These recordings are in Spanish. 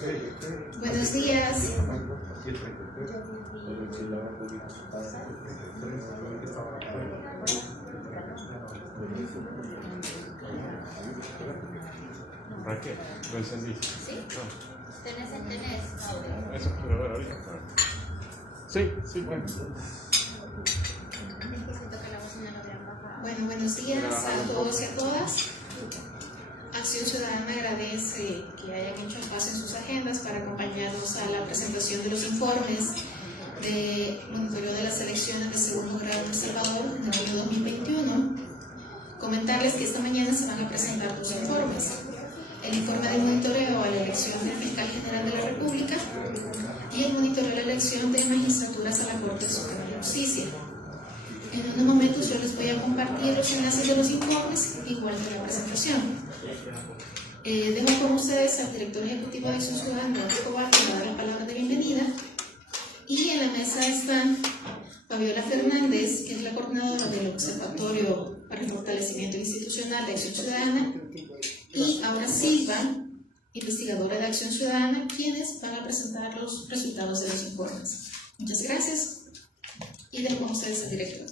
Buenos días. ¿Para qué? ¿Lo encendí? ¿Sí? Ah. ¿Tenés audio? Eso, pero a ver, ahorita. Sí, bueno. Bueno, buenos días a todos y a todas. Acción Ciudadana agradece que hayan hecho espacio en sus agendas para acompañarnos a la presentación de los informes de monitoreo de las elecciones de segundo grado en El Salvador en el año 2021. Comentarles que esta mañana se van a presentar dos informes. El informe de monitoreo a la elección del Fiscal General de la República y el monitoreo a la elección de magistraturas a la Corte Suprema de Justicia. En unos momentos yo les voy a compartir los enlaces de los informes, igual que la presentación. Dejo con ustedes al director ejecutivo de Acción Ciudadana, Escobar, que va a dar las palabras de bienvenida. Y en la mesa están Fabiola Fernández, que es la coordinadora del Observatorio para el Fortalecimiento Institucional de Acción Ciudadana, y Aura Silva, investigadora de Acción Ciudadana, quienes van a presentar los resultados de los informes. Muchas gracias y dejo con ustedes al director.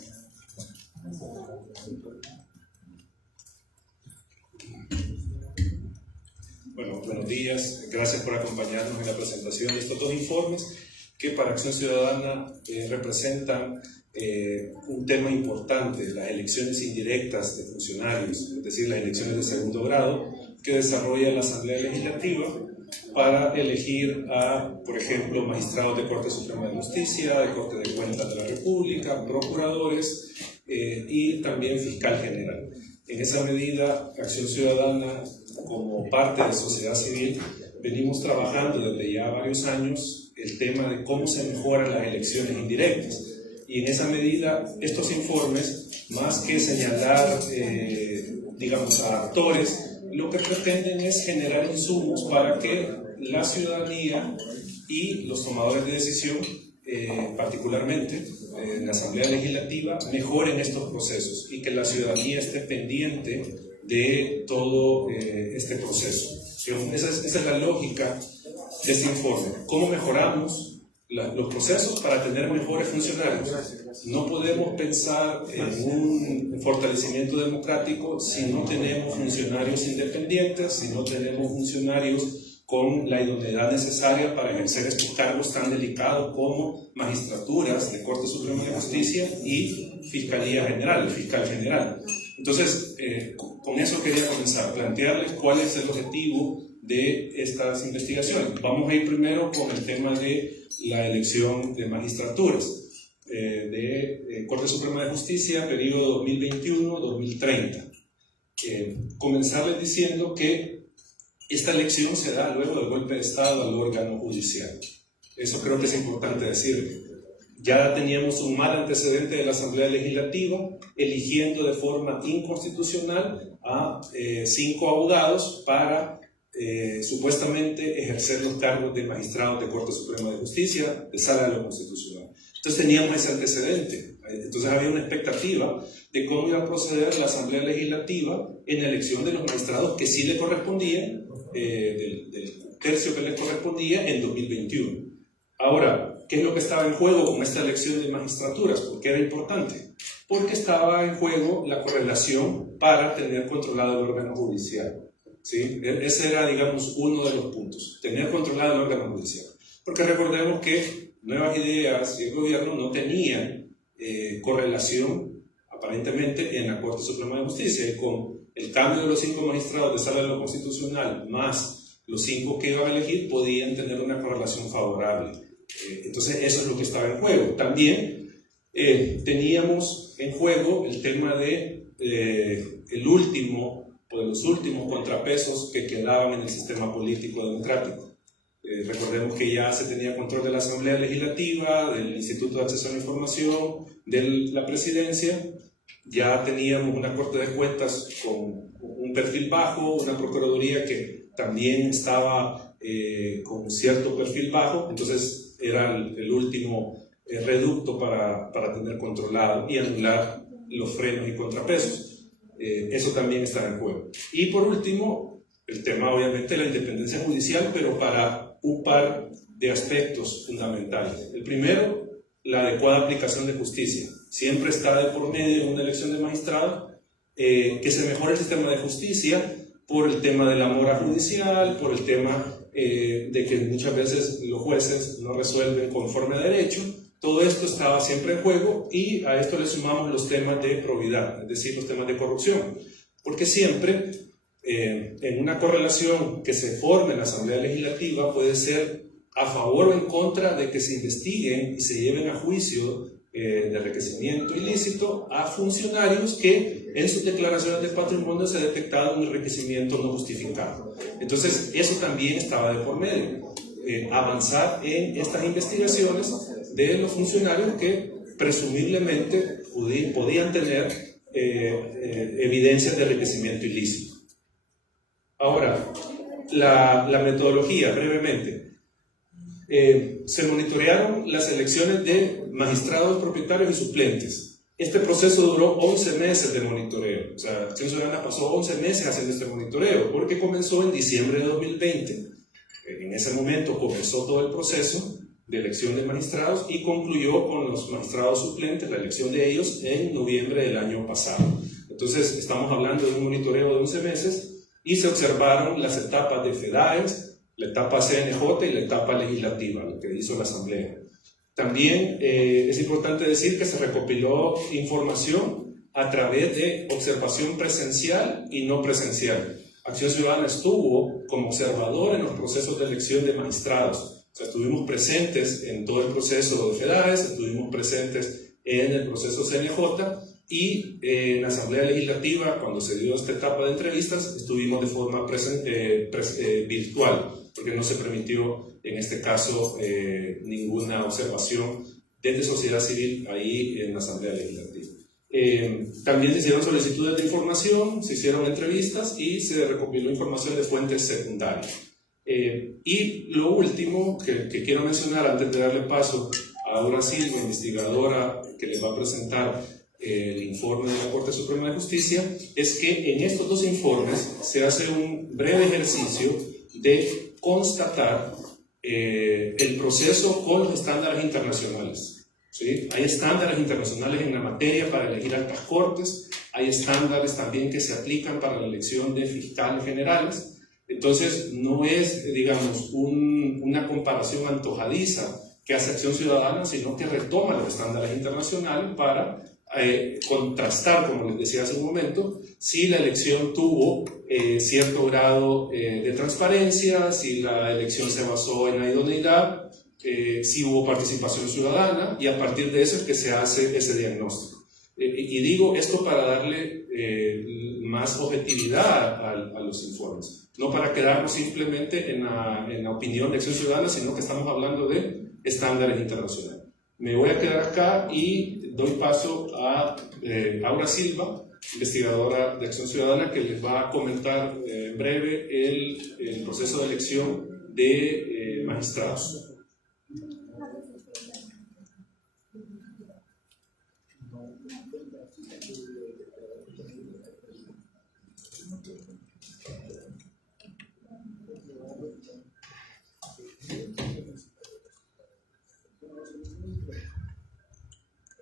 Bueno, buenos días. Gracias por acompañarnos en la presentación de estos dos informes que para Acción Ciudadana representan un tema importante, las elecciones indirectas de funcionarios, es decir, las elecciones de segundo grado que desarrolla la Asamblea Legislativa para elegir a, por ejemplo, magistrados de Corte Suprema de Justicia, de Corte de Cuentas de la República, procuradores y también fiscal general. En esa medida, Acción Ciudadana, como parte de sociedad civil, venimos trabajando desde ya varios años el tema de cómo se mejoran las elecciones indirectas. Y en esa medida, estos informes, más que señalar, digamos, a actores, lo que pretenden es generar insumos para que la ciudadanía y los tomadores de decisión, particularmente en la Asamblea Legislativa, mejoren estos procesos y que la ciudadanía esté pendiente de todo este proceso. Esa es la lógica de este informe. ¿Cómo mejoramos los procesos para tener mejores funcionarios? No podemos pensar en un fortalecimiento democrático si no tenemos funcionarios independientes, si no tenemos funcionarios con la idoneidad necesaria para ejercer estos cargos tan delicados como magistraturas de Corte Suprema de Justicia y Fiscalía General, el Fiscal General. Entonces, con eso quería comenzar, plantearles cuál es el objetivo de estas investigaciones. Vamos a ir primero con el tema de la elección de magistraturas de Corte Suprema de Justicia, periodo 2021-2030. Comenzarles diciendo que esta elección se da luego del golpe de Estado al órgano judicial. Eso creo que es importante decir. Ya teníamos un mal antecedente de la Asamblea Legislativa eligiendo de forma inconstitucional a 5 abogados para supuestamente ejercer los cargos de magistrados de Corte Suprema de Justicia, de Sala de lo Constitucional. Entonces teníamos ese antecedente. Entonces había una expectativa de cómo iba a proceder la Asamblea Legislativa en la elección de los magistrados que sí le correspondían, del tercio que les correspondía en 2021. Ahora, ¿qué es lo que estaba en juego con esta elección de magistraturas? ¿Por qué era importante? Porque estaba en juego la correlación para tener controlado el órgano judicial. ¿Sí? Ese era, digamos, uno de los puntos, tener controlado el órgano judicial. Porque recordemos que Nuevas Ideas y el gobierno no tenían correlación, aparentemente, en la Corte Suprema de Justicia. Y con el cambio de los 5 magistrados de Sala de lo Constitucional, más los 5 que iban a elegir, podían tener una correlación favorable. Entonces, eso es lo que estaba en juego. También teníamos en juego el tema de los últimos contrapesos que quedaban en el sistema político democrático. Recordemos que ya se tenía control de la Asamblea Legislativa, del Instituto de Acceso a la Información, de la Presidencia. Ya teníamos una Corte de Cuentas con un perfil bajo, una Procuraduría que también estaba con cierto perfil bajo. Entonces era el último reducto para tener controlado y anular los frenos y contrapesos. Eso también está en juego. Y por último, el tema obviamente de la independencia judicial, pero para un par de aspectos fundamentales. El primero, la adecuada aplicación de justicia. Siempre está de por medio en una elección de magistrado que se mejore el sistema de justicia por el tema de la mora judicial, por el tema de que muchas veces los jueces no resuelven conforme a derecho. Todo esto estaba siempre en juego, y a esto le sumamos los temas de probidad, es decir, los temas de corrupción, porque siempre en una correlación que se forme en la Asamblea Legislativa puede ser a favor o en contra de que se investiguen y se lleven a juicio de enriquecimiento ilícito a funcionarios que en sus declaraciones de patrimonio se ha detectado un enriquecimiento no justificado. Entonces, eso también estaba de por medio. Avanzar en estas investigaciones de los funcionarios que presumiblemente podían tener evidencias de enriquecimiento ilícito. Ahora, la metodología, brevemente. Se monitorearon las elecciones de magistrados propietarios y suplentes. Este proceso duró 11 meses de monitoreo. O sea, Acción Ciudadana pasó 11 meses haciendo este monitoreo, porque comenzó en diciembre de 2020. En ese momento comenzó todo el proceso de elección de magistrados y concluyó con los magistrados suplentes, la elección de ellos, en noviembre del año pasado. Entonces, estamos hablando de un monitoreo de 11 meses y se observaron las etapas de FEDAES, la etapa CNJ y la etapa legislativa, lo que hizo la Asamblea. También es importante decir que se recopiló información a través de observación presencial y no presencial. Acción Ciudadana estuvo como observador en los procesos de elección de magistrados. O sea, estuvimos presentes en todo el proceso de FEDAES, estuvimos presentes en el proceso CNJ, y en la Asamblea Legislativa, cuando se dio esta etapa de entrevistas, estuvimos de forma virtual, porque no se permitió en este caso ninguna observación desde sociedad civil ahí en la Asamblea Legislativa. También se hicieron solicitudes de información, se hicieron entrevistas y se recopiló información de fuentes secundarias. Y lo último que quiero mencionar antes de darle paso a Aura Silva, investigadora que les va a presentar el informe de la Corte Suprema de Justicia, es que en estos dos informes se hace un breve ejercicio de constatar el proceso con los estándares internacionales. ¿Sí? Hay estándares internacionales en la materia para elegir altas cortes, hay estándares también que se aplican para la elección de fiscales generales. Entonces, no es, digamos, una comparación antojadiza que hace Acción Ciudadana, sino que retoma los estándares internacionales para contrastar, como les decía hace un momento, si la elección tuvo cierto grado de transparencia, si la elección se basó en la idoneidad, si hubo participación ciudadana, y a partir de eso es que se hace ese diagnóstico. Y digo esto para darle más objetividad a los informes, no para quedarnos simplemente en la opinión de Acción Ciudadana, sino que estamos hablando de estándares internacionales. Me voy a quedar acá y doy paso a Aura Silva, investigadora de Acción Ciudadana, que les va a comentar en breve el proceso de elección de magistrados.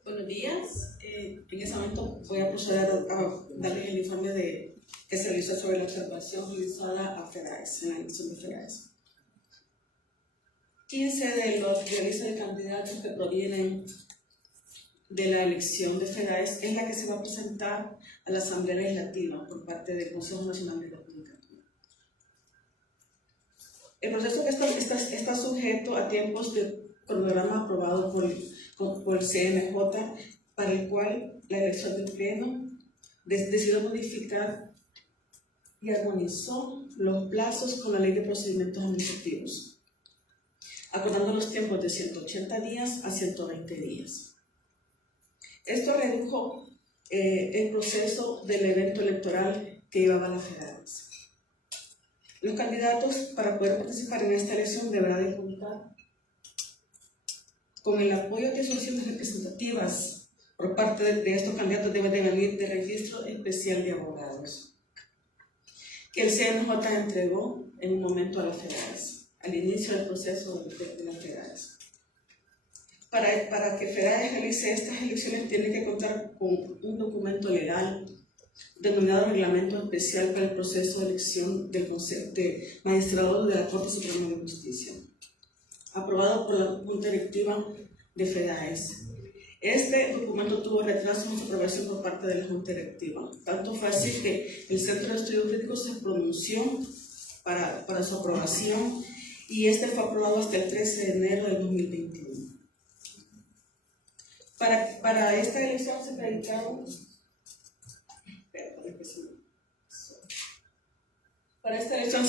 Buenos días. En ese momento voy a proceder a darles el informe que se realizó sobre la observación realizada a FEDAES, en la elección de FEDAES. 15 de los realistas de candidatos que provienen de la elección de FEDAES es la que se va a presentar a la Asamblea Legislativa por parte del Consejo Nacional de la Judicatura. El proceso que está sujeto a tiempos de cronograma aprobado por el CNJ, para el cual la elección del Pleno decidió modificar y armonizó los plazos con la Ley de Procedimientos Administrativos, acordando los tiempos de 180 días a 120 días. Esto redujo el proceso del evento electoral que llevaba la FEDAES. Los candidatos, para poder participar en esta elección, deberán de contar con el apoyo de asociaciones representativas por parte de estos candidatos. Deben de venir del registro especial de abogados que el CNJ entregó en un momento a la FEDAES. al inicio del proceso de las FEDAES. Para que FEDAES realice estas elecciones tiene que contar con un documento legal denominado Reglamento Especial para el Proceso de Elección del Consejo de Magistrados de la Corte Suprema de Justicia, aprobado por la Junta Directiva de FEDAES. Este documento tuvo retraso en su aprobación por parte de la Junta Directiva. Tanto fue así que el Centro de Estudios Jurídicos se pronunció para su aprobación y este fue aprobado hasta el 13 de enero del 2021. Para esta elección se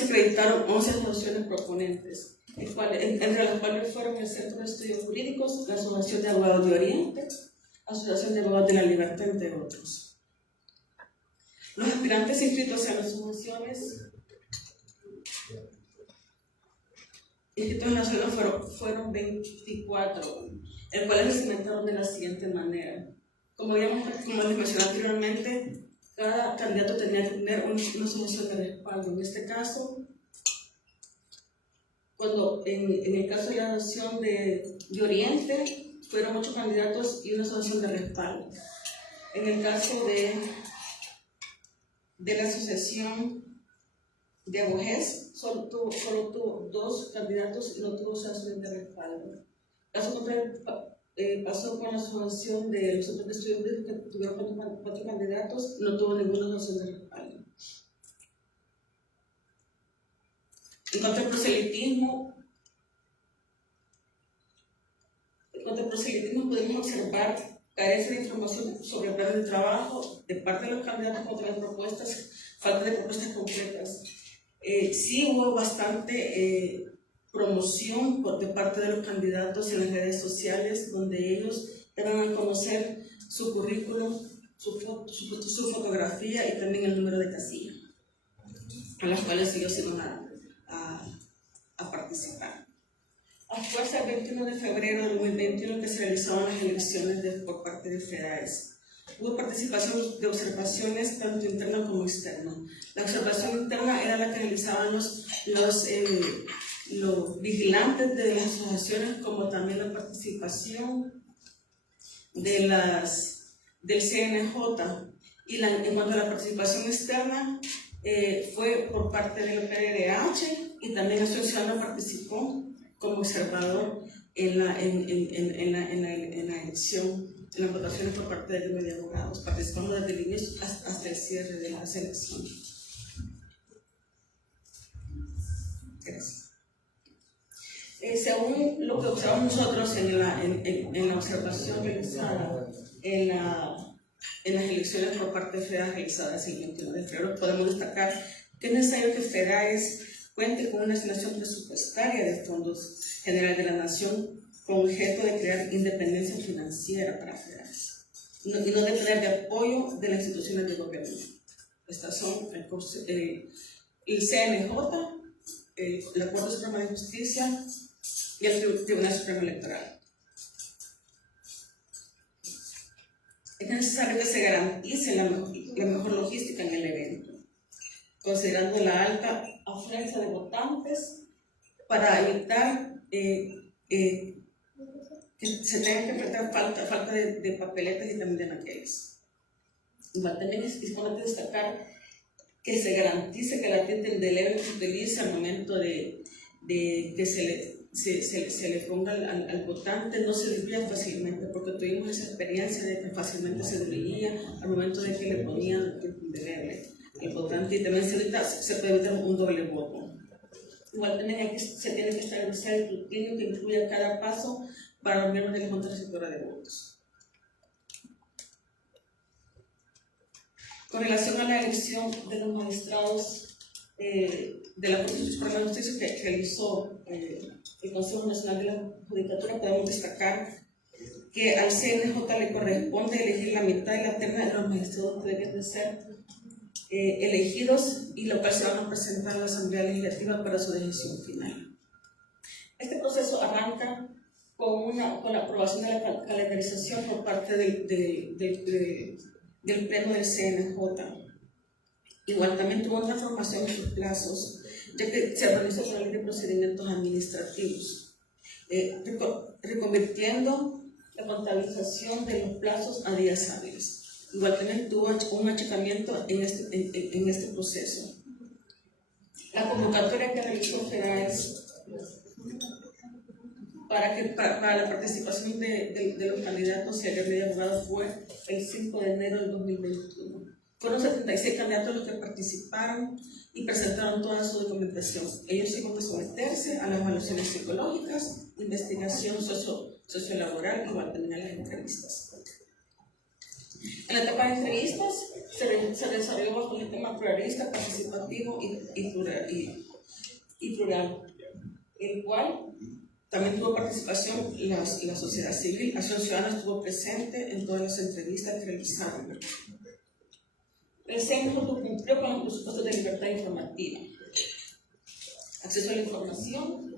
acreditaron 11 asociaciones proponentes, entre las cuales fueron el Centro de Estudios Jurídicos, la Asociación de Abogados de Oriente, Asociación de Abogados de la Libertad, entre otros. Los aspirantes inscritos en las asociaciones fueron 24, el cual se segmentaron de la siguiente manera. Como les mencioné anteriormente, cada candidato tenía que tener una asociación de respaldo. En este caso, en el caso de la asociación de Oriente, fueron 8 candidatos y una asociación de respaldo. En el caso de la asociación de Aboges, solo tuvo 2 candidatos y no tuvo asociación de respaldo. Caso contrario, pasó con la asociación de los centros de estudios jurídicos, que tuvieron 4 candidatos, no tuvo ninguna asociación de respaldo. En cuanto al proselitismo, podemos observar carencia de información sobre el plan de trabajo de parte de los candidatos contra las propuestas, falta de propuestas concretas. Sí hubo bastante promoción de parte de los candidatos en las redes sociales, donde ellos daban a conocer su currículum, su fotografía y también el número de casilla, a las cuales ellos iban a participar. Hasta el 21 de febrero de 2021 que se realizaban las elecciones por parte de FEDAES. Hubo participación de observaciones tanto internas como externas. La observación interna era la que realizaban los vigilantes de las asociaciones, como también la participación del CNJ. Y en cuanto a la participación externa, fue por parte del PDDH y también la Ciudadana participó como observador en la elección, en las votaciones por parte del gremio de abogados, participando desde el inicio hasta el cierre de las elecciones. Gracias. Según lo que observamos nosotros en la observación realizada en las elecciones por parte de FEDAES realizadas el 21 de febrero, podemos destacar que es necesario que FEDAES cuente con una asignación presupuestaria de fondos generales de la Nación con objeto de crear independencia financiera para FEDAES y no depender de apoyo de las instituciones de gobierno. Estas son el CNJ, la Corte Suprema de Justicia y el Tribunal Supremo Electoral. Es necesario que se garantice la mejor logística en el evento, considerando la alta afluencia de votantes para evitar que se tenga que enfrentar falta de papeletas y también de anaqueles. Igual también es importante destacar que se garantice que la tinta indeleble se utilice al momento de que se le ponga al votante, no se diluya fácilmente, porque tuvimos esa experiencia de que fácilmente se diluía al momento de que le ponían la tinta indeleble al votante, y también se puede evitar un doble voto. Igual también se tiene que establecer el escrutinio que incluya cada paso para los miembros de la Junta Receptora de Votos. Con relación a la elección de los magistrados de la Corte Suprema de Justicia que realizó el Consejo Nacional de la Judicatura, podemos destacar que al CNJ le corresponde elegir la mitad de la terna de los magistrados que deben de ser elegidos y lo cual se van a presentar a la Asamblea Legislativa para su decisión final. Este proceso arranca con la aprobación de la calendarización por parte del Pleno del CNJ. Igual también tuvo una formación en sus plazos, ya que se realizó con la ley de procedimientos administrativos, reconvirtiendo la contabilización de los plazos a días hábiles. Igual también tuvo un achicamiento en este proceso. La convocatoria que realizó FEDAES para la participación de los candidatos y el de abogado fue el 5 de enero del 2021. Fueron 76 candidatos los que participaron y presentaron toda su documentación. Ellos iban a someterse a las evaluaciones psicológicas, investigación sociolaboral y igual también a las entrevistas. En la etapa de entrevistas se desarrolló bajo el tema pluralista, participativo y plural, el cual también tuvo participación la sociedad civil. Acción Ciudadana estuvo presente en todas las entrevistas que realizaron. El CENJO cumplió con los presupuestos de libertad informativa, acceso a la información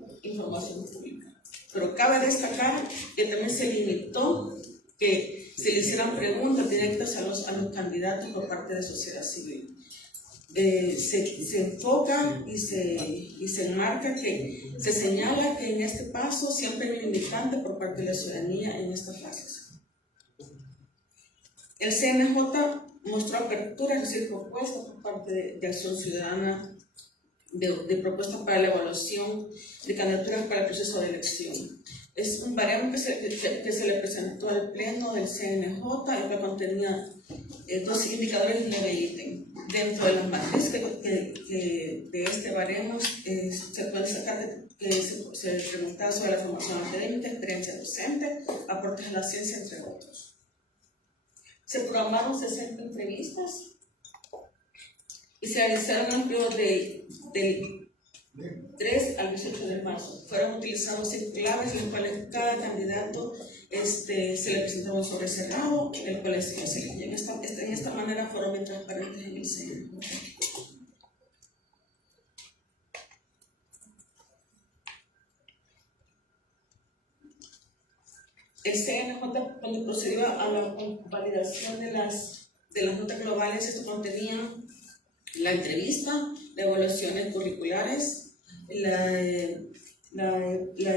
pública. Pero cabe destacar que también se limitó que se le hicieran preguntas directas a los candidatos por parte de sociedad civil. Se enfoca y se enmarca que se señala que en este paso siempre hay un limitante por parte de la ciudadanía en estas fases. El CNJ mostró apertura a recibir propuestas por parte de Acción Ciudadana, de propuestas para la evaluación de candidaturas para el proceso de elección. Es un baremo que se le presentó al pleno del CNJ, el que contenía 2 indicadores y 9 ítems. Dentro de las matrices de este baremo se puede sacar que se preguntaba sobre la formación académica, experiencia docente, aportes a la ciencia, entre otros. Se programaron 60 entrevistas y se realizaron en un periodo del 3 al 18 de marzo. Fueron utilizados 5 claves en los cuales cada candidato se le presentaba un sobre cerrado, el cual se elegía. En esta manera fueron bien transparentes en el CNJ. El CNJ, cuando procedió a la validación de las notas globales, esto contenía la entrevista, las evaluaciones curriculares, la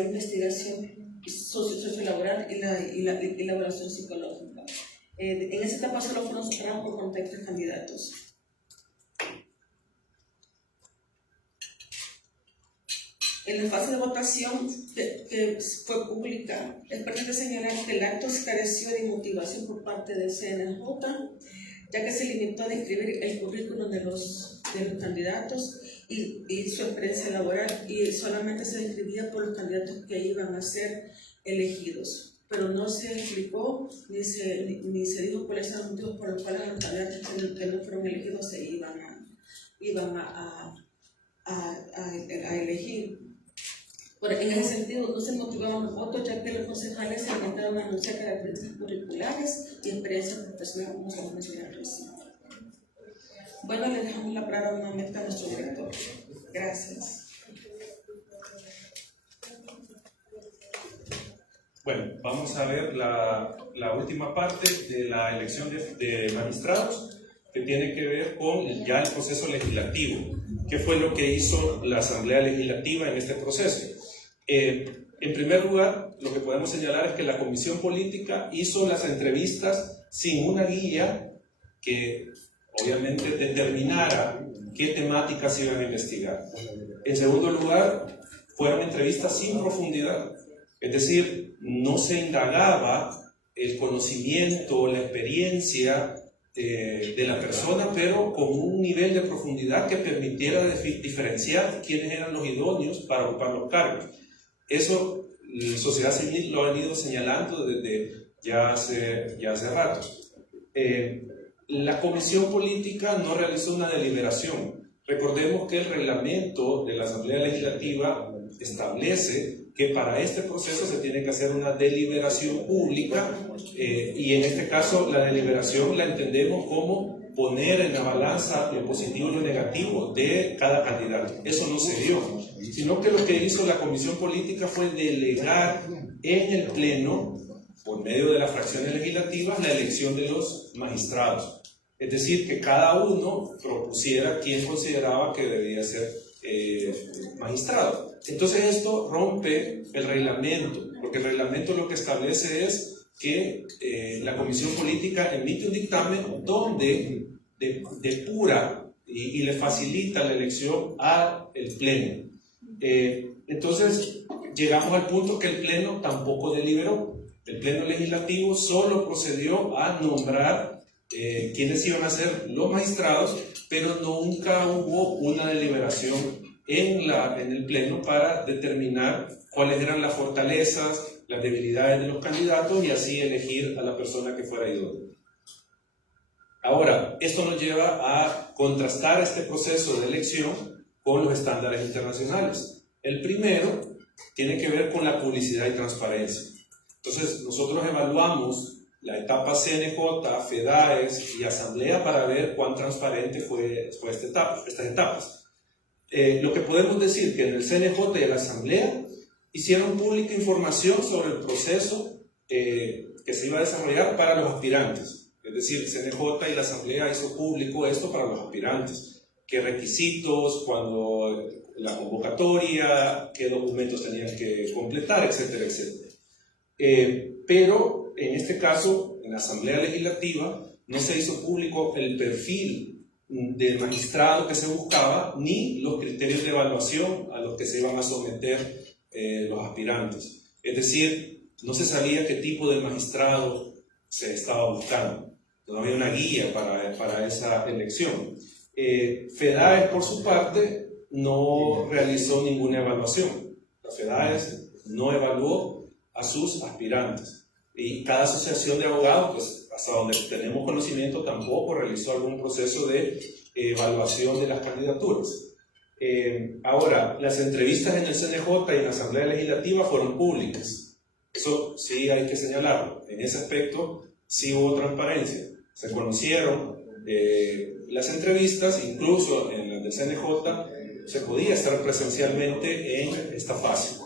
investigación sociolaboral y la evaluación psicológica. En esa etapa solo fueron superados por 43 candidatos. En la fase de votación que fue pública, es pertinente señalar que el acto careció de motivación por parte del CNJ, ya que se limitó a describir el currículum de los candidatos y su experiencia laboral, y solamente se describía por los candidatos que iban a ser elegidos. Pero no se explicó ni se dijo cuáles eran los motivos por los cuales los candidatos que no fueron elegidos se iban a elegir. Bueno, en ese sentido, no se motivaron los votos, ya que los concejales se intentaron anunciar características curriculares y experiencias profesionales, como se mencionó recién. Bueno, le dejamos la palabra nuevamente a nuestro director. Gracias. Bueno, vamos a ver la última parte de la elección de magistrados, que tiene que ver con ya el proceso legislativo. ¿Qué fue lo que hizo la Asamblea Legislativa en este proceso? En primer lugar, lo que podemos señalar es que la Comisión Política hizo las entrevistas sin una guía que obviamente determinara qué temáticas iban a investigar. En segundo lugar, fueron entrevistas sin profundidad, es decir, no se indagaba el conocimiento, la experiencia de la persona, pero con un nivel de profundidad que permitiera diferenciar quiénes eran los idóneos para ocupar los cargos. Eso la sociedad civil lo ha venido señalando desde ya hace rato. La Comisión Política no realizó una deliberación. Recordemos que el reglamento de la Asamblea Legislativa establece que para este proceso se tiene que hacer una deliberación pública, y en este caso la deliberación la entendemos como poner en la balanza lo positivo y lo negativo de cada candidato. Eso no se dio, sino que lo que hizo la Comisión Política fue delegar en el Pleno, por medio de las fracciones legislativas, la elección de los magistrados. Es decir, que cada uno propusiera quién consideraba que debía ser magistrado. Entonces esto rompe el reglamento, porque el reglamento lo que establece es que la comisión política emite un dictamen donde depura y le facilita la elección al pleno. Entonces llegamos al punto que el pleno tampoco deliberó. El pleno legislativo solo procedió a nombrar quiénes iban a ser los magistrados, pero nunca hubo una deliberación en el pleno para determinar cuáles eran las fortalezas, las debilidades de los candidatos y así elegir a la persona que fuera idónea. Ahora, esto nos lleva a contrastar este proceso de elección con los estándares internacionales. El primero tiene que ver con la publicidad y transparencia. Entonces, nosotros evaluamos la etapa CNJ, FEDAES y Asamblea para ver cuán transparente fue estas etapas. Lo que podemos decir que en el CNJ y en la Asamblea hicieron pública información sobre el proceso que se iba a desarrollar para los aspirantes. Es decir, el CNJ y la Asamblea hizo público esto para los aspirantes. Qué requisitos, cuándo la convocatoria, qué documentos tenían que completar, etcétera, etcétera. Pero en este caso, en la Asamblea Legislativa, no se hizo público el perfil del magistrado que se buscaba, ni los criterios de evaluación a los que se iban a someter los aspirantes. Es decir, no se sabía qué tipo de magistrado se estaba buscando. No había una guía para esa elección. FEDAES, por su parte, no realizó ninguna evaluación. La FEDAES no evaluó a sus aspirantes. Y cada asociación de abogados, pues, hasta donde tenemos conocimiento, tampoco realizó algún proceso de evaluación de las candidaturas. Ahora, las entrevistas en el CNJ y en la Asamblea Legislativa fueron públicas. Eso sí hay que señalarlo. En ese aspecto sí hubo transparencia. Se conocieron las entrevistas, incluso en las del CNJ se podía estar presencialmente en esta fase.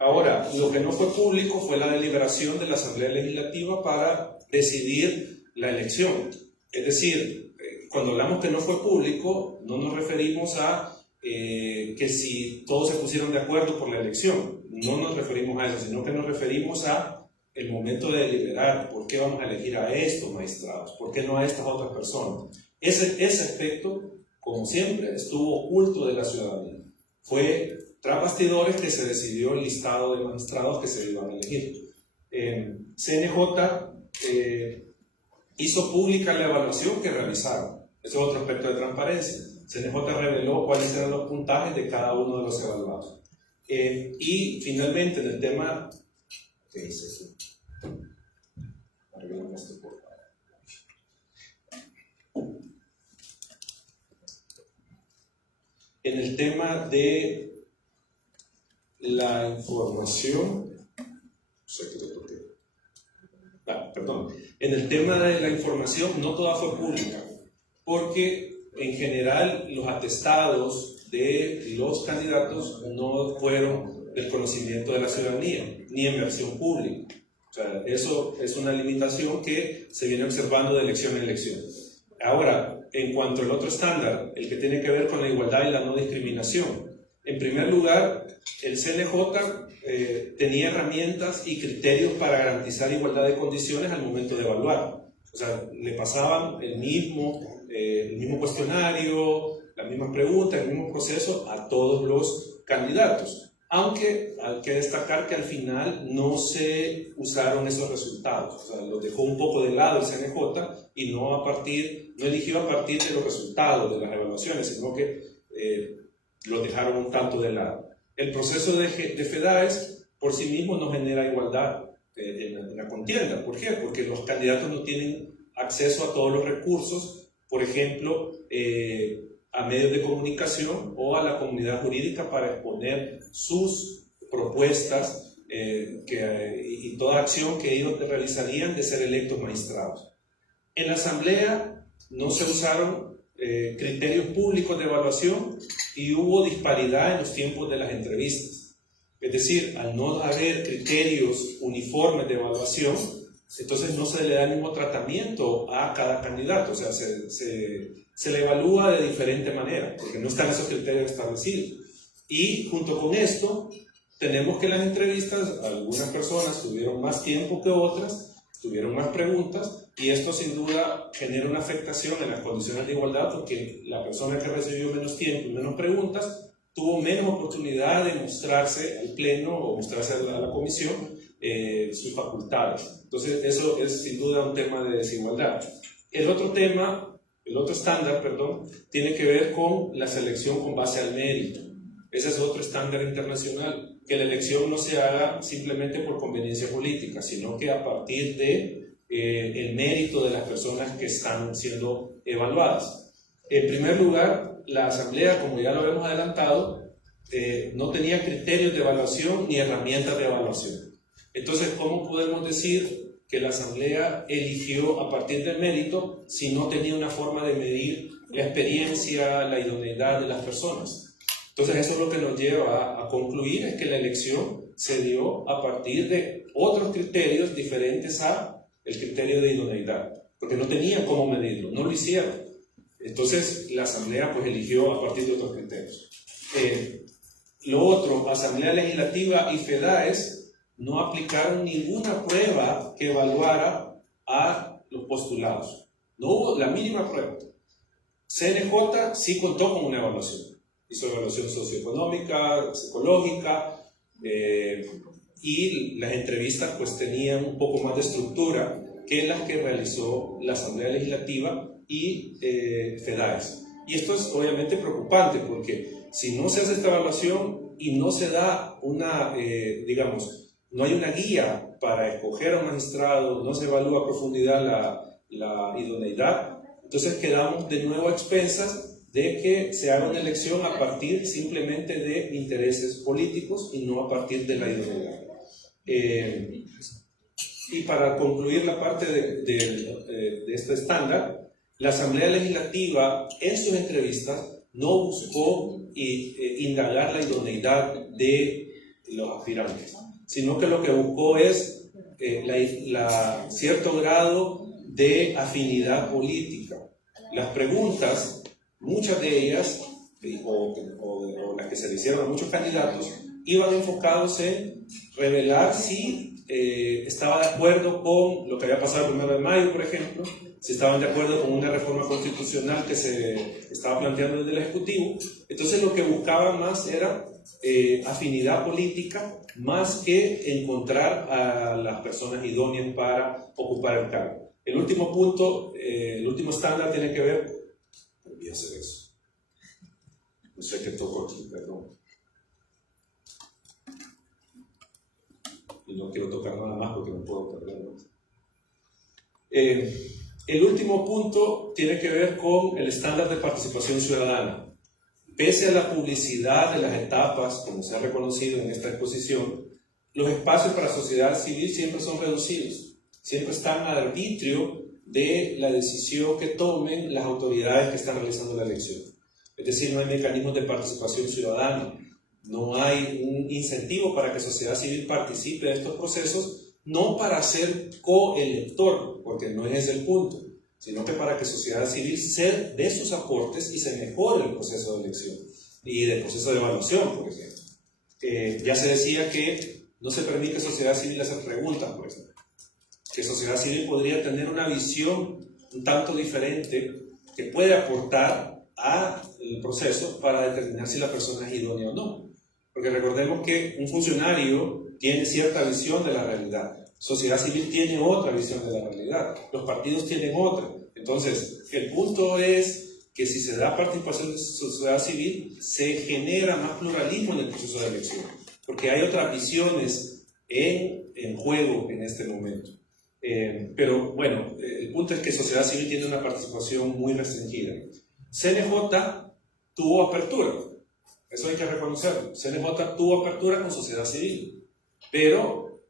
Ahora, lo que no fue público fue la deliberación de la Asamblea Legislativa para decidir la elección. Es decir, cuando hablamos que no fue público, no nos referimos a que si todos se pusieron de acuerdo por la elección. No nos referimos a eso, sino que nos referimos a el momento de deliberar. ¿Por qué vamos a elegir a estos magistrados? ¿Por qué no a estas otras personas? Ese aspecto, como siempre, estuvo oculto de la ciudadanía. Fue tras bastidores que se decidió el listado de magistrados que se iban a elegir. CNJ hizo pública la evaluación que realizaron. Eso es otro aspecto de transparencia. CNJ reveló cuáles eran los puntajes de cada uno de los evaluados. Y finalmente, en el tema... ¿Qué es eso? Arreglame esto, por favor. En el tema de la información, en el tema de la información no toda fue pública, porque en general los atestados de los candidatos no fueron del conocimiento de la ciudadanía, ni en versión pública. O sea, eso es una limitación que se viene observando de elección en elección. Ahora, en cuanto al otro estándar, el que tiene que ver con la igualdad y la no discriminación, en primer lugar, el CNJ tenía herramientas y criterios para garantizar igualdad de condiciones al momento de evaluar. O sea, le pasaban el mismo cuestionario, las mismas preguntas, el mismo proceso a todos los candidatos. Aunque hay que destacar que al final no se usaron esos resultados. O sea, los dejó un poco de lado el CNJ y no eligió a partir de los resultados de las evaluaciones, sino que los dejaron un tanto de lado. El proceso de FEDAES por sí mismo no genera igualdad en la contienda. ¿Por qué? Porque los candidatos no tienen acceso a todos los recursos, por ejemplo, a medios de comunicación o a la comunidad jurídica para exponer sus propuestas y toda acción que ellos realizarían de ser electos magistrados. En la Asamblea no se usaron criterios públicos de evaluación y hubo disparidad en los tiempos de las entrevistas. Es decir, al no haber criterios uniformes de evaluación, entonces no se le da el mismo tratamiento a cada candidato, o sea, se le evalúa de diferente manera, porque no están esos criterios establecidos. Y junto con esto, tenemos que en las entrevistas algunas personas tuvieron más tiempo que otras, tuvieron más preguntas, y esto sin duda genera una afectación en las condiciones de igualdad, porque la persona que recibió menos tiempo y menos preguntas tuvo menos oportunidad de mostrarse al pleno o mostrarse a la comisión sus facultades. Entonces eso es sin duda un tema de desigualdad. El otro estándar, tiene que ver con la selección con base al mérito. Ese es otro estándar internacional, que la elección no se haga simplemente por conveniencia política, sino que a partir de el mérito de las personas que están siendo evaluadas. En primer lugar, la Asamblea, como ya lo hemos adelantado, no tenía criterios de evaluación ni herramientas de evaluación. Entonces, ¿cómo podemos decir que la Asamblea eligió a partir del mérito si no tenía una forma de medir la experiencia, la idoneidad de las personas? Entonces, eso es lo que nos lleva a concluir, es que la elección se dio a partir de otros criterios diferentes a el criterio de idoneidad, porque no tenían cómo medirlo, no lo hicieron. Entonces, la Asamblea pues eligió a partir de otros criterios. Lo otro, Asamblea Legislativa y FEDAES no aplicaron ninguna prueba que evaluara a los postulados. No hubo la mínima prueba. CNJ sí contó con una evaluación. Hizo evaluación socioeconómica, psicológica, y las entrevistas pues tenían un poco más de estructura que las que realizó la Asamblea Legislativa y FEDAES. Y esto es obviamente preocupante, porque si no se hace esta evaluación y no se da una, no hay una guía para escoger a un magistrado, no se evalúa a profundidad la idoneidad, entonces quedamos de nuevo a expensas de que se haga una elección a partir simplemente de intereses políticos y no a partir de la idoneidad. Y para concluir la parte de este estándar, la Asamblea Legislativa en sus entrevistas no buscó indagar la idoneidad de los aspirantes, sino que lo que buscó es cierto grado de afinidad política. Las preguntas, muchas de ellas, o las que se le hicieron a muchos candidatos, iban enfocados en revelar si estaba de acuerdo con lo que había pasado el 1 de mayo, por ejemplo, si estaban de acuerdo con una reforma constitucional que se estaba planteando desde el Ejecutivo. Entonces lo que buscaban más era afinidad política, más que encontrar a las personas idóneas para ocupar el cargo. El último punto, el último estándar tiene que ver... Voy a hacer eso. No sé qué toco aquí, perdón. Y no quiero tocar nada más porque no puedo perderlo. El último punto tiene que ver con el estándar de participación ciudadana. Pese a la publicidad de las etapas, como se ha reconocido en esta exposición, los espacios para sociedad civil siempre son reducidos, siempre están al arbitrio de la decisión que tomen las autoridades que están realizando la elección. Es decir, no hay mecanismos de participación ciudadana, no hay un incentivo para que sociedad civil participe de estos procesos, no para ser coelector, porque no es ese el punto, sino que para que sociedad civil se dé sus aportes y se mejore el proceso de elección y del proceso de evaluación, por ejemplo. Ya se decía que no se permite sociedad civil hacer preguntas, por ejemplo. Que sociedad civil podría tener una visión un tanto diferente que puede aportar al proceso para determinar si la persona es idónea o no. Porque recordemos que un funcionario tiene cierta visión de la realidad. Sociedad civil tiene otra visión de la realidad. Los partidos tienen otra. Entonces, el punto es que si se da participación de sociedad civil, se genera más pluralismo en el proceso de elección. Porque hay otras visiones en juego en este momento. Pero bueno, el punto es que sociedad civil tiene una participación muy restringida. CNJ tuvo apertura, eso hay que reconocerlo. CNJ tuvo apertura con sociedad civil, pero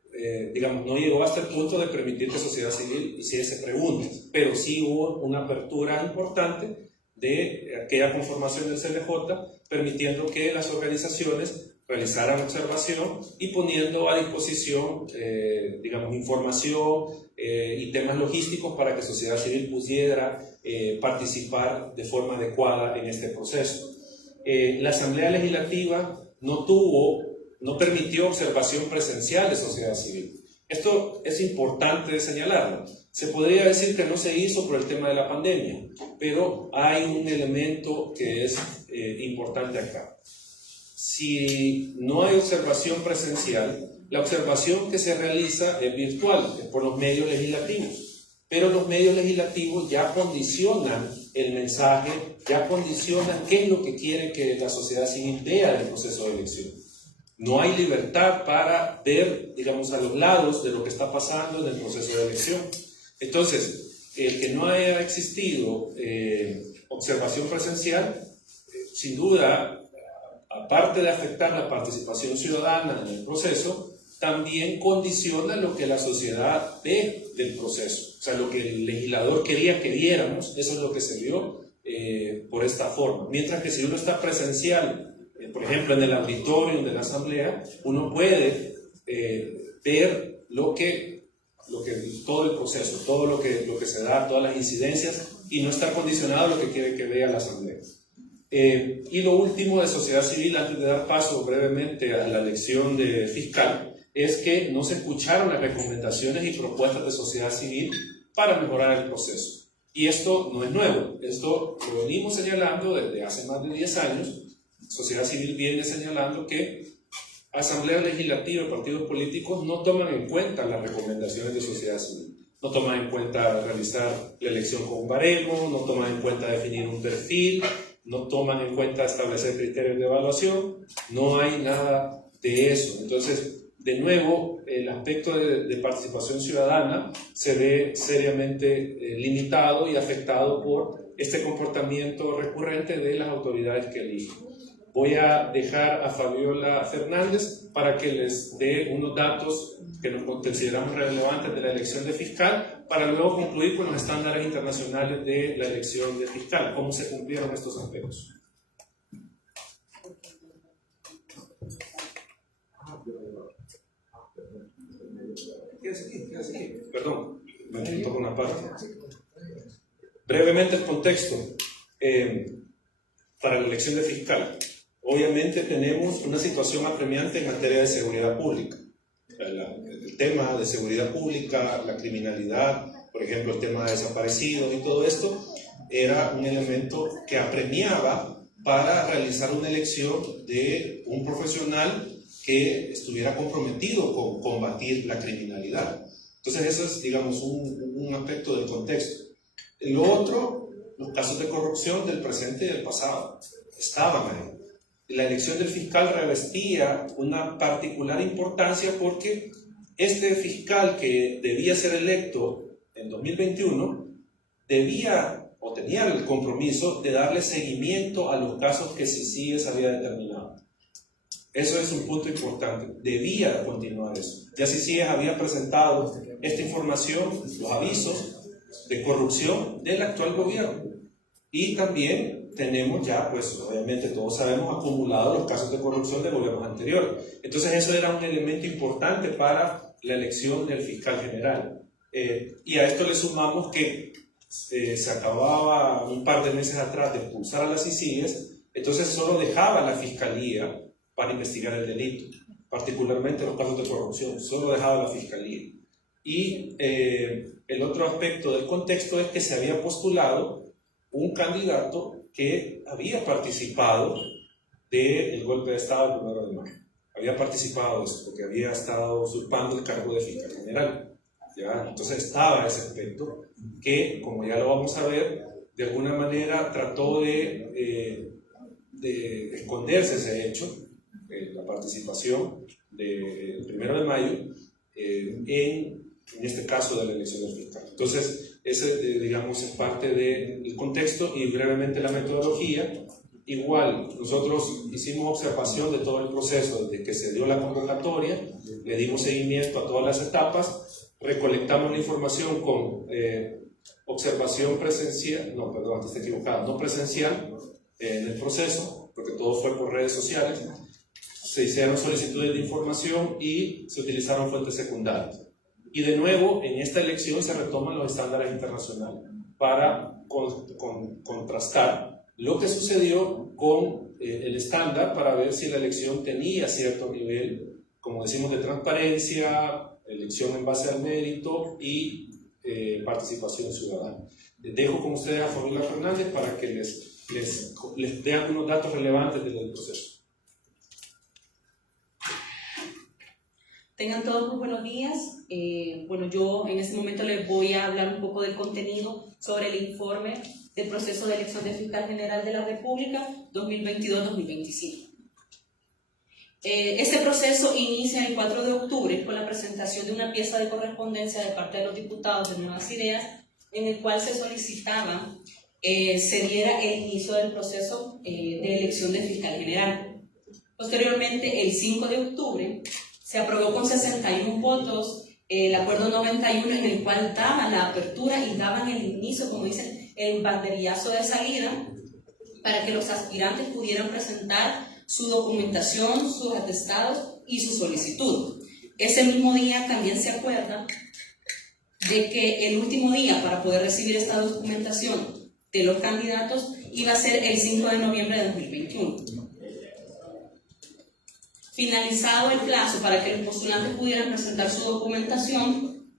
no llegó hasta el punto de permitir que sociedad civil hiciese preguntas, pero sí hubo una apertura importante de aquella conformación del CNJ, permitiendo que las organizaciones realizaran observación y poniendo a disposición, digamos, información y temas logísticos para que sociedad civil pudiera participar de forma adecuada en este proceso. La Asamblea Legislativa no permitió observación presencial de sociedad civil. Esto es importante señalarlo. Se podría decir que no se hizo por el tema de la pandemia, pero hay un elemento que es importante acá. Si no hay observación presencial, la observación que se realiza es virtual, es por los medios legislativos. Pero los medios legislativos ya condicionan el mensaje, ya condicionan qué es lo que quiere que la sociedad civil vea del proceso de elección. No hay libertad para ver, digamos, a los lados de lo que está pasando en el proceso de elección. Entonces, el que no haya existido observación presencial, sin duda, aparte de afectar la participación ciudadana en el proceso, también condiciona lo que la sociedad ve del proceso. O sea, lo que el legislador quería que viéramos, eso es lo que se vio por esta forma. Mientras que si uno está presencial, por ejemplo, en el auditorio de la Asamblea, uno puede ver todo el proceso, todo lo que se da, todas las incidencias, y no está condicionado a lo que quiere que vea la Asamblea. Y lo último de sociedad civil, antes de dar paso brevemente a la elección de fiscal, es que no se escucharon las recomendaciones y propuestas de sociedad civil para mejorar el proceso. Y esto no es nuevo, esto lo venimos señalando desde hace más de 10 años. Sociedad civil viene señalando que asambleas legislativas y partidos políticos no toman en cuenta las recomendaciones de sociedad civil. No toman en cuenta realizar la elección con baremo, no toman en cuenta definir un perfil, no toman en cuenta establecer criterios de evaluación, no hay nada de eso. Entonces, de nuevo, el aspecto de participación ciudadana se ve seriamente limitado y afectado por este comportamiento recurrente de las autoridades que eligen. Voy a dejar a Fabiola Fernández para que les dé unos datos que nos consideramos relevantes de la elección de fiscal, para luego concluir con los estándares internacionales de la elección de fiscal, cómo se cumplieron estos aspectos. Perdón, me quito con una parte. Brevemente el contexto para la elección de fiscal. Obviamente tenemos una situación apremiante en materia de seguridad pública. El tema de seguridad pública, la criminalidad, por ejemplo, el tema de desaparecidos y todo esto, era un elemento que apremiaba para realizar una elección de un profesional que estuviera comprometido con combatir la criminalidad. Entonces, eso es, digamos, un aspecto del contexto. Lo otro, los casos de corrupción del presente y del pasado estaban ahí. La elección del fiscal revestía una particular importancia porque este fiscal que debía ser electo en 2021 debía o tenía el compromiso de darle seguimiento a los casos que CICIES había determinado. Eso es un punto importante. Debía continuar eso. Ya CICIES había presentado esta información, los avisos de corrupción del actual gobierno. Y también tenemos ya, pues obviamente todos sabemos, acumulados los casos de corrupción de gobiernos anteriores. Entonces eso era un elemento importante para la elección del fiscal general. Y a esto le sumamos que se acababa un par de meses atrás de expulsar a las CICIES, entonces solo dejaba la fiscalía para investigar el delito, particularmente los casos de corrupción, solo dejaba la fiscalía. Y el otro aspecto del contexto es que se había postulado un candidato que había participado del golpe de Estado del 1 de mayo. Había participado de eso porque había estado usurpando el cargo de fiscal general. ¿Ya? Entonces estaba ese aspecto que, como ya lo vamos a ver, de alguna manera trató de esconderse ese hecho, la participación del 1 de mayo en este caso de la elección del fiscal. Entonces, ese, digamos, es parte del contexto y brevemente la metodología. Igual, nosotros hicimos observación de todo el proceso desde que se dio la convocatoria, le dimos seguimiento a todas las etapas, recolectamos la información con observación presencial, no presencial en el proceso, porque todo fue por redes sociales. se hicieron solicitudes de información y se utilizaron fuentes secundarias. Y de nuevo, en esta elección se retoman los estándares internacionales para contrastar lo que sucedió con el estándar para ver si la elección tenía cierto nivel, como decimos, de transparencia, elección en base al mérito y participación ciudadana. Les dejo con ustedes a Fabiola Fernández para que les dé algunos datos relevantes del proceso. Tengan todos muy buenos días. Bueno, yo en este momento les voy a hablar un poco del contenido sobre el informe del proceso de elección de Fiscal General de la República 2022-2025. Este proceso inicia el 4 de octubre con la presentación de una pieza de correspondencia de parte de los diputados de Nuevas Ideas, en el cual se solicitaba se diera el inicio del proceso de elección de Fiscal General. Posteriormente, el 5 de octubre, se aprobó con 61 votos el acuerdo 91, en el cual daban la apertura y daban el inicio, como dicen, el banderillazo de salida, para que los aspirantes pudieran presentar su documentación, sus atestados y su solicitud. Ese mismo día también se acuerda de que el último día para poder recibir esta documentación de los candidatos iba a ser el 5 de noviembre de 2021. Finalizado el plazo para que los postulantes pudieran presentar su documentación,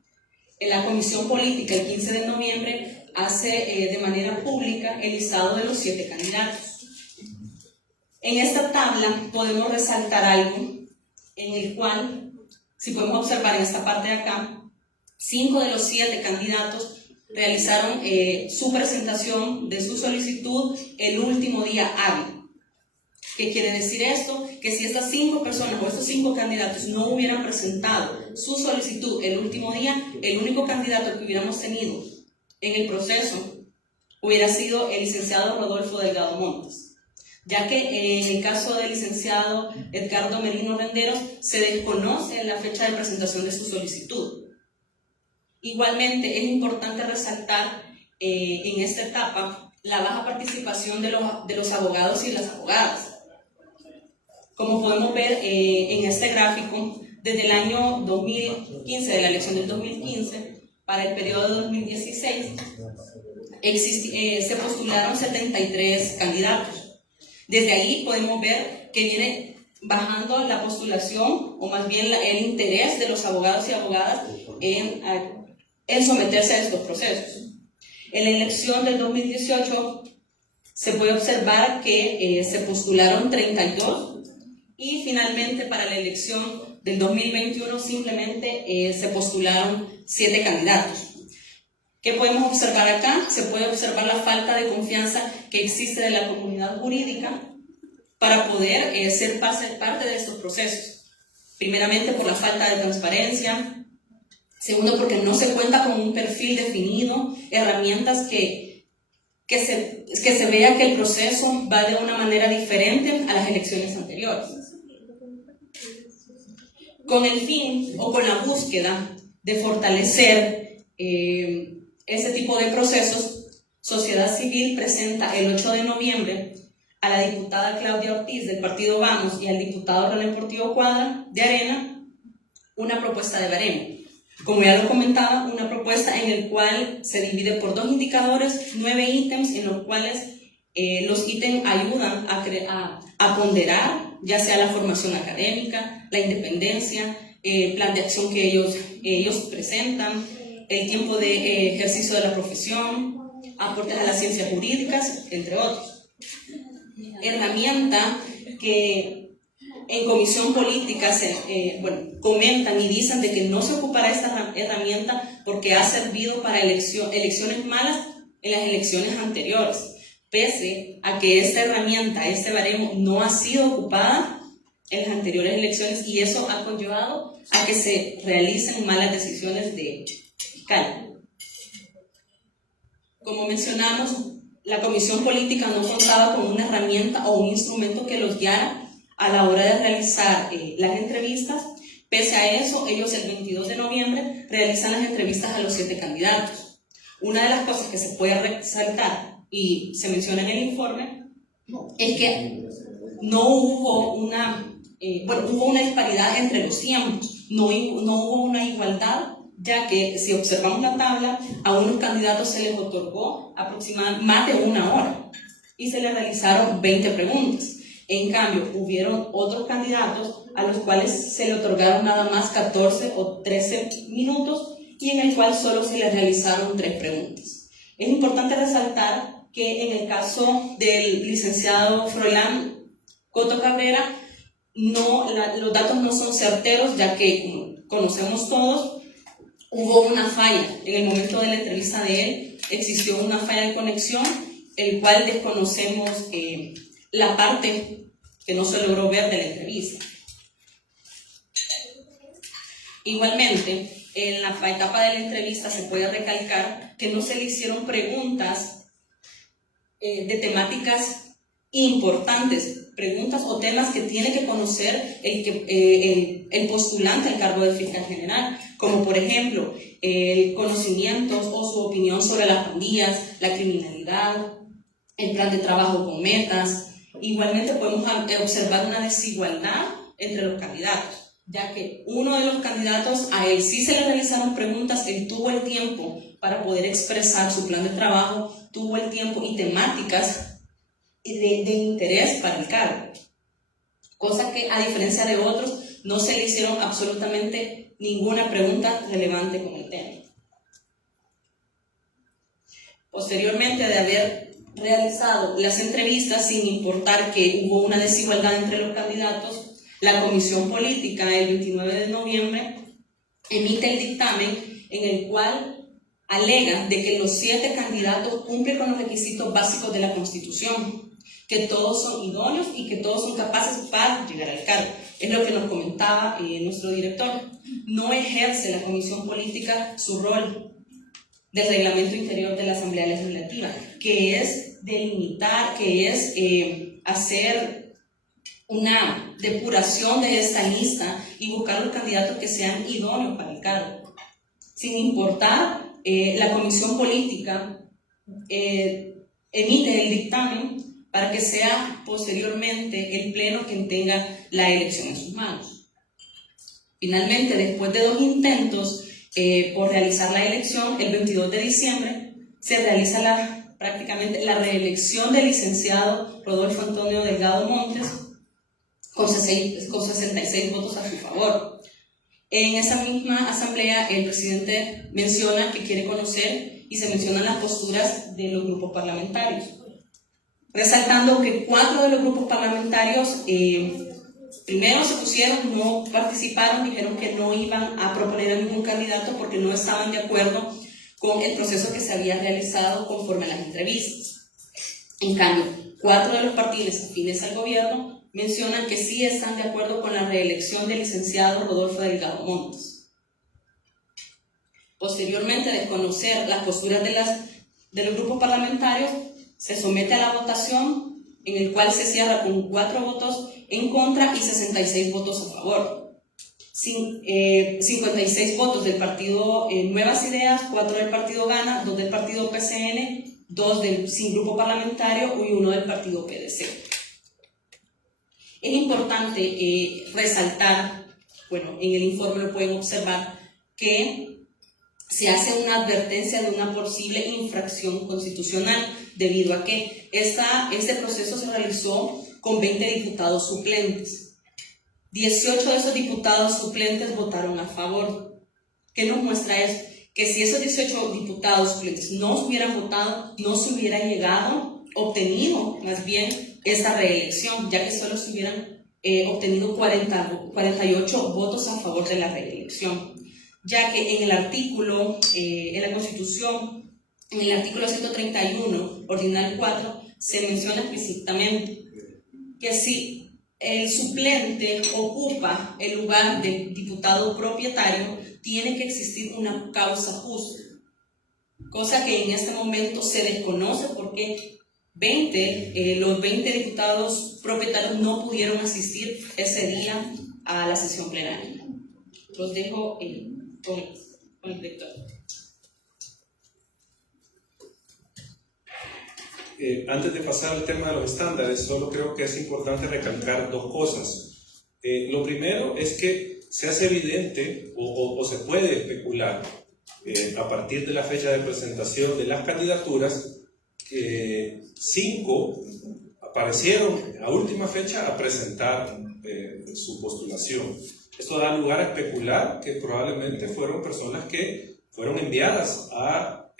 en la Comisión Política el 15 de noviembre hace de manera pública el listado de los 7 candidatos. En esta tabla podemos resaltar algo en el cual, si podemos observar en esta parte de acá, 5 de los 7 candidatos realizaron su presentación de su solicitud el último día hábil. ¿Qué quiere decir esto? Que si estas 5 personas o estos 5 candidatos no hubieran presentado su solicitud el último día, el único candidato que hubiéramos tenido en el proceso hubiera sido el licenciado Rodolfo Delgado Montes, ya que en el caso del licenciado Edgardo Merino Renderos se desconoce la fecha de presentación de su solicitud. Igualmente es importante resaltar en esta etapa la baja participación de los abogados y las abogadas. Como podemos ver en este gráfico, desde el año 2015, de la elección del 2015, para el periodo de 2016, se postularon 73 candidatos. Desde ahí podemos ver que viene bajando la postulación, o más bien el interés de los abogados y abogadas en someterse a estos procesos. En la elección del 2018 se puede observar que se postularon 32 y finalmente para la elección del 2021 simplemente se postularon 7 candidatos. ¿Qué podemos observar acá? Se puede observar la falta de confianza que existe de la comunidad jurídica para poder ser parte de estos procesos. Primeramente por la falta de transparencia. Segundo, porque no se cuenta con un perfil definido, herramientas que se vea que el proceso va de una manera diferente a las elecciones anteriores. Con el fin o con la búsqueda de fortalecer este tipo de procesos, Sociedad Civil presenta el 8 de noviembre a la diputada Claudia Ortiz del Partido Vamos y al diputado René Portillo Cuadra de Arena una propuesta de baremo. Como ya lo comentaba, una propuesta en la cual se divide por 2 indicadores, 9 ítems, en los cuales los ítems ayudan a ponderar, ya sea la formación académica, la independencia, el plan de acción que ellos presentan, el tiempo de ejercicio de la profesión, aportes a las ciencias jurídicas, entre otros. Herramienta que en comisión política comentan y dicen de que no se ocupará esta herramienta porque ha servido para elecciones malas en las elecciones anteriores, pese a que esta herramienta, este baremo, no ha sido ocupada en las anteriores elecciones y eso ha conllevado a que se realicen malas decisiones de fiscal. Como mencionamos, la comisión política no contaba con una herramienta o un instrumento que los guiara a la hora de realizar las entrevistas. Pese a eso, ellos el 22 de noviembre realizan las entrevistas a los 7 candidatos. Una de las cosas que se puede resaltar y se menciona en el informe es que no hubo hubo una disparidad entre los tiempos, no hubo una igualdad, ya que si observamos la tabla, a unos candidatos se les otorgó aproximadamente más de 1 hora y se les realizaron 20 preguntas. En cambio, hubieron otros candidatos a los cuales se le otorgaron nada más 14 o 13 minutos y en el cual solo se les realizaron 3 preguntas. Es importante resaltar que en el caso del licenciado Froilán Coto Cabrera, los datos no son certeros, ya que, como conocemos todos, hubo una falla. En el momento de la entrevista de él, existió una falla de conexión, el cual desconocemos la parte que no se logró ver de la entrevista. Igualmente, en la etapa de la entrevista se puede recalcar que no se le hicieron preguntas de temáticas importantes, preguntas o temas que tiene que conocer el postulante al cargo de fiscal general, como por ejemplo el conocimiento o su opinión sobre las pandillas, la criminalidad, el plan de trabajo con metas. Igualmente podemos observar una desigualdad entre los candidatos, ya que uno de los candidatos, a él sí se le realizaron preguntas, él tuvo el tiempo para poder expresar su plan de trabajo, tuvo el tiempo y temáticas de interés para el cargo, cosa que a diferencia de otros no se le hicieron absolutamente ninguna pregunta relevante con el tema. Posteriormente de haber realizado las entrevistas, sin importar que hubo una desigualdad entre los candidatos, la Comisión Política el 29 de noviembre emite el dictamen en el cual alega de que los 7 candidatos cumplen con los requisitos básicos de la Constitución, que todos son idóneos y que todos son capaces para llegar al cargo. Es lo que nos comentaba nuestro director. No ejerce la Comisión Política su rol del reglamento interior de la Asamblea Legislativa, que es delimitar, que es hacer una depuración de esta lista y buscar los candidatos que sean idóneos para el cargo. Sin importar, la Comisión Política emite el dictamen para que sea posteriormente el Pleno quien tenga la elección en sus manos. Finalmente, después de 2 intentos por realizar la elección, el 22 de diciembre se realiza prácticamente la reelección del licenciado Rodolfo Antonio Delgado Montes con 66 votos a su favor. En esa misma asamblea, el presidente menciona que quiere conocer y se mencionan las posturas de los grupos parlamentarios, resaltando que 4 de los grupos parlamentarios primero se pusieron, no participaron, dijeron que no iban a proponer a ningún candidato porque no estaban de acuerdo con el proceso que se había realizado conforme a las entrevistas. En cambio, 4 de los partidos afines al gobierno mencionan que sí están de acuerdo con la reelección del licenciado Rodolfo Delgado Montes. Posteriormente, de conocer las posturas de los grupos parlamentarios, se somete a la votación, en el cual se cierra con 4 votos en contra y 66 votos a favor. 56 votos del partido Nuevas Ideas, 4 del partido Gana, 2 del partido PCN, 2 sin grupo parlamentario y 1 del partido PDC. Es importante resaltar, en el informe lo pueden observar, que se hace una advertencia de una posible infracción constitucional, debido a que este proceso se realizó con 20 diputados suplentes. 18 de esos diputados suplentes votaron a favor. ¿Qué nos muestra eso? Que si esos 18 diputados suplentes no hubieran votado, no se hubiera obtenido más bien esta reelección, ya que solo se hubieran obtenido 48 votos a favor de la reelección, ya que en el artículo, en la Constitución, en el artículo 131, ordinal 4, se menciona explícitamente que si el suplente ocupa el lugar del diputado propietario, tiene que existir una causa justa, cosa que en este momento se desconoce porque los 20 diputados propietarios no pudieron asistir ese día a la sesión plenaria. Los dejo con el director. Antes de pasar al tema de los estándares, solo creo que es importante recalcar 2 cosas. Lo primero es que se hace evidente o se puede especular a partir de la fecha de presentación de las candidaturas que 5 aparecieron a última fecha a presentar su postulación. Esto da lugar a especular que probablemente fueron personas que fueron enviadas a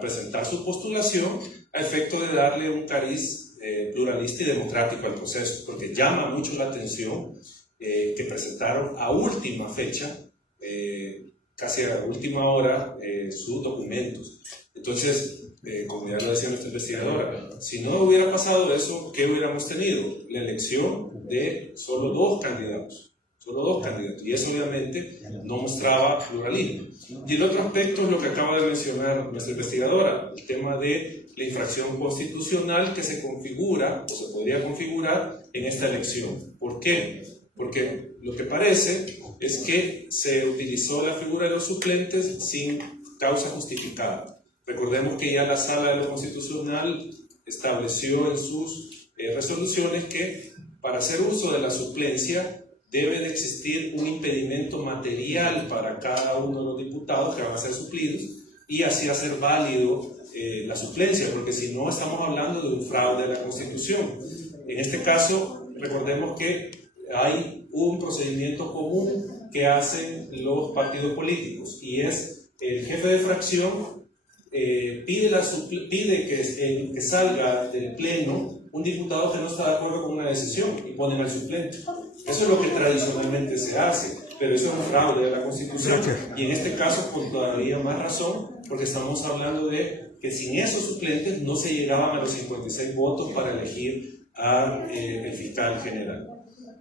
presentar su postulación a efecto de darle un cariz pluralista y democrático al proceso, porque llama mucho la atención que presentaron a última fecha, casi a última hora, sus documentos. Entonces, como ya lo decía nuestra investigadora, si no hubiera pasado eso, ¿qué hubiéramos tenido? La elección de solo dos candidatos, y eso obviamente no mostraba pluralismo. Y el otro aspecto es lo que acaba de mencionar nuestra investigadora, el tema de la infracción constitucional que se configura, o se podría configurar en esta elección. ¿Por qué? Porque lo que parece es que se utilizó la figura de los suplentes sin causa justificada. Recordemos que ya la Sala de lo Constitucional estableció en sus resoluciones que para hacer uso de la suplencia debe de existir un impedimento material para cada uno de los diputados que van a ser suplidos y así hacer válido la suplencia, porque si no estamos hablando de un fraude de la Constitución. En este caso, recordemos que hay un procedimiento común que hacen los partidos políticos y es el jefe de fracción pide que salga del pleno un diputado que no está de acuerdo con una decisión y ponen al suplente. Eso es lo que tradicionalmente se hace, pero eso es un fraude de la Constitución y en este caso con todavía más razón, porque estamos hablando de que sin esos suplentes no se llegaban a los 56 votos para elegir al fiscal general.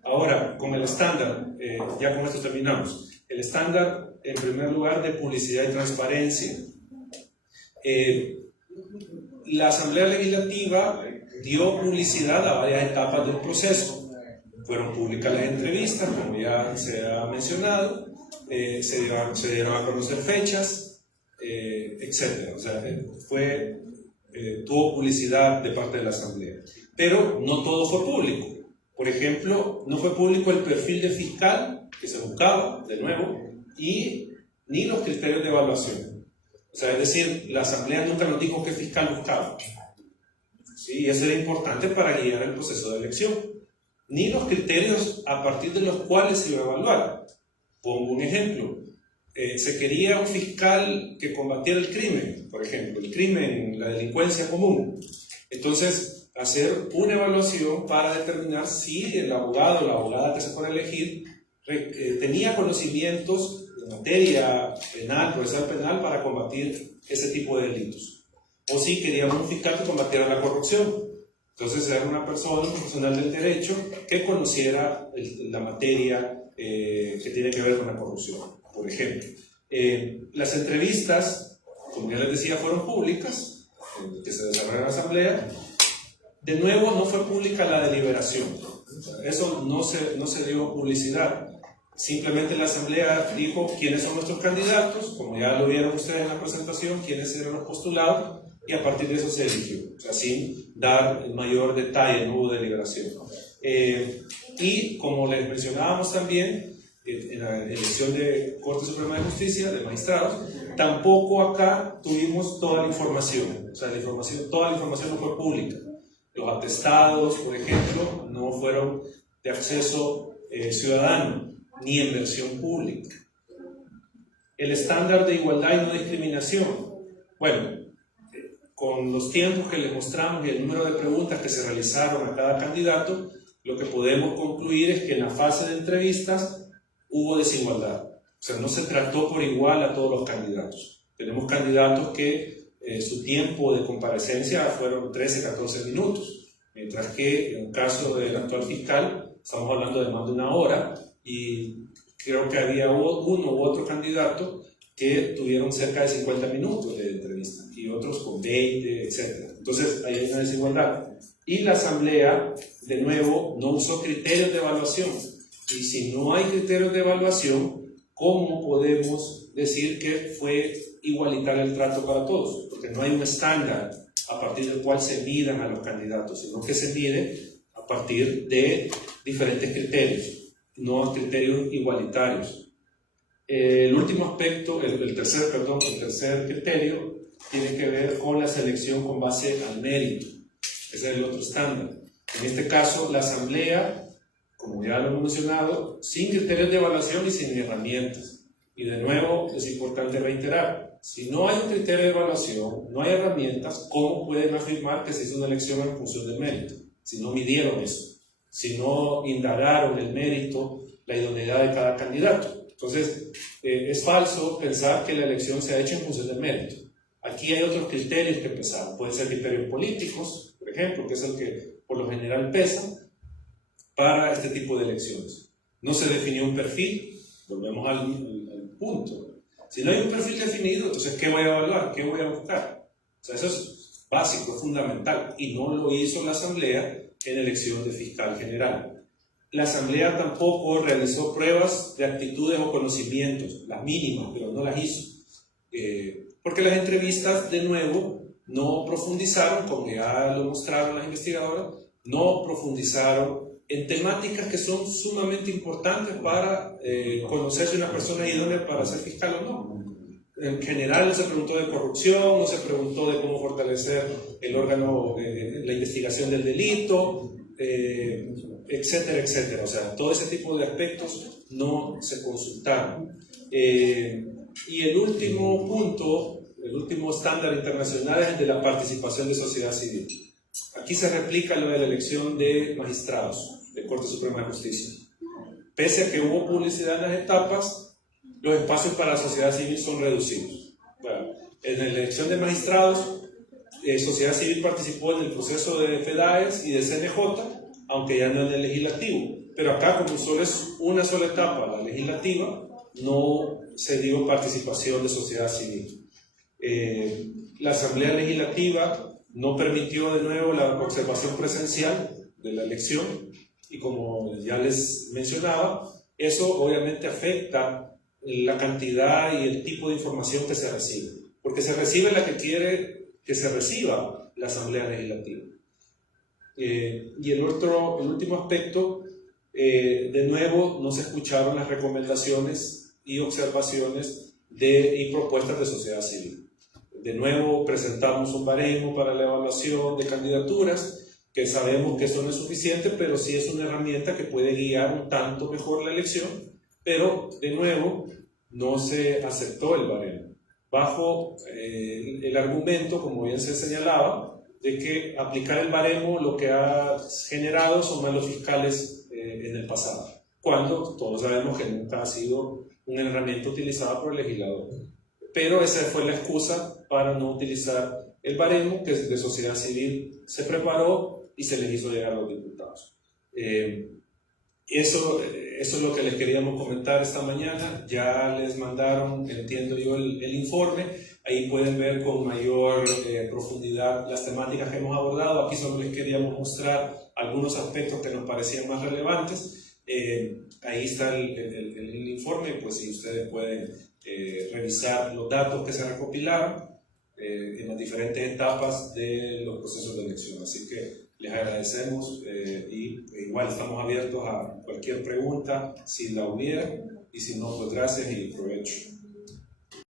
Ahora, con el estándar, ya con esto terminamos. El estándar, en primer lugar, de publicidad y transparencia. La Asamblea Legislativa dio publicidad a varias etapas del proceso. Fueron públicas las entrevistas, como ya se ha mencionado, se dieron a conocer fechas, etc. O sea, tuvo publicidad de parte de la Asamblea. Pero no todo fue público. Por ejemplo, no fue público el perfil de fiscal que se buscaba, de nuevo, ni los criterios de evaluación. O sea, es decir, la Asamblea nunca nos dijo qué fiscal buscaba. Sí, y eso era importante para guiar el proceso de elección. Ni los criterios a partir de los cuales se iba a evaluar. Pongo un ejemplo. Se quería un fiscal que combatiera el crimen, por ejemplo, el crimen, la delincuencia común. Entonces, hacer una evaluación para determinar si el abogado o la abogada que se fuera a elegir tenía conocimientos de materia penal, procesal penal, para combatir ese tipo de delitos. O si queríamos un fiscal que combatiera la corrupción. Entonces era una persona, un profesional del derecho que conociera la materia que tiene que ver con la corrupción, por ejemplo. Las entrevistas, como ya les decía, fueron públicas, que se desarrollaron en la Asamblea. De nuevo, no fue pública la deliberación. Eso no se dio publicidad. Simplemente la Asamblea dijo quiénes son nuestros candidatos, como ya lo vieron ustedes en la presentación, quiénes eran los postulados, y a partir de eso se eligió, o sea, sin dar mayor detalle, no hubo deliberación. Y como les mencionábamos también, en la elección de Corte Suprema de Justicia, de magistrados, tampoco acá tuvimos toda la información, o sea, toda la información no fue pública. Los atestados, por ejemplo, no fueron de acceso ciudadano, ni en versión pública. El estándar de igualdad y no discriminación. Bueno, con los tiempos que les mostramos y el número de preguntas que se realizaron a cada candidato, lo que podemos concluir es que en la fase de entrevistas hubo desigualdad. O sea, no se trató por igual a todos los candidatos. Tenemos candidatos que su tiempo de comparecencia fueron 13-14 minutos, mientras que en el caso del actual fiscal estamos hablando de más de una hora, y creo que había uno u otro candidato que tuvieron cerca de 50 minutos de entrevista y otros con 20, etc. Entonces ahí hay una desigualdad. Y la Asamblea, de nuevo, no usó criterios de evaluación. Y si no hay criterios de evaluación, ¿cómo podemos decir que fue igualitario el trato para todos? Porque no hay un estándar a partir del cual se midan a los candidatos, sino que se mide a partir de diferentes criterios. no a criterios igualitarios. El último aspecto, el tercer criterio, tiene que ver con la selección con base al mérito. Ese es el otro estándar. En este caso, la asamblea, como ya lo hemos mencionado, sin criterios de evaluación y sin herramientas. Y de nuevo, es importante reiterar, si no hay un criterio de evaluación, no hay herramientas, ¿cómo pueden afirmar que se hizo una elección en función del mérito? Si no midieron eso, si no indagaron el mérito, la idoneidad de cada candidato. Entonces, es falso pensar que la elección se ha hecho en función del mérito. Aquí hay otros criterios que pesaron. Pueden ser criterios políticos, por ejemplo, que es el que por lo general pesa para este tipo de elecciones. No se definió un perfil, volvemos al punto. Si no hay un perfil definido, entonces ¿qué voy a evaluar? ¿Qué voy a buscar? O sea, eso es básico, es fundamental, y no lo hizo la Asamblea en elección de fiscal general. La Asamblea tampoco realizó pruebas de actitudes o conocimientos, las mínimas, pero no las hizo. Porque las entrevistas, de nuevo, no profundizaron, como ya lo mostraron las investigadoras, no profundizaron en temáticas que son sumamente importantes para conocer si una persona es idónea para ser fiscal o no. En general no se preguntó de corrupción, no se preguntó de cómo fortalecer el órgano, la investigación del delito, etcétera, etcétera. O sea, todo ese tipo de aspectos no se consultaron. Y el último punto, el último estándar internacional es el de la participación de sociedad civil. Aquí se replica lo de la elección de magistrados de Corte Suprema de Justicia. Pese a que hubo publicidad en las etapas, los espacios para la sociedad civil son reducidos. Bueno, en la elección de magistrados, sociedad civil participó en el proceso de FEDAES y de CNJ, aunque ya no en el legislativo. Pero acá, como solo es una sola etapa, la legislativa, no se dio participación de sociedad civil. La Asamblea Legislativa no permitió de nuevo la observación presencial de la elección, y como ya les mencionaba, eso obviamente afecta la cantidad y el tipo de información que se recibe, porque se recibe la que quiere que se reciba la Asamblea Legislativa. Y el último aspecto, de nuevo, no se escucharon las recomendaciones y observaciones y propuestas de sociedad civil. De nuevo, presentamos un baremo para la evaluación de candidaturas, que sabemos que eso no es suficiente, pero sí es una herramienta que puede guiar un tanto mejor la elección, pero de nuevo no se aceptó el baremo, bajo el argumento, como bien se señalaba, de que aplicar el baremo lo que ha generado son malos fiscales en el pasado, cuando todos sabemos que nunca ha sido una herramienta utilizada por el legislador. Pero esa fue la excusa para no utilizar el baremo que de sociedad civil se preparó y se les hizo llegar a los diputados. Eso es lo que les queríamos comentar esta mañana. Ya les mandaron, entiendo yo, el informe. Ahí pueden ver con mayor profundidad las temáticas que hemos abordado. Aquí solo les queríamos mostrar algunos aspectos que nos parecían más relevantes. Ahí está el informe, pues si ustedes pueden revisar los datos que se recopilaron en las diferentes etapas de los procesos de elección. Así que les agradecemos y igual estamos abiertos a cualquier pregunta si la hubiera, y si no, pues gracias y provecho.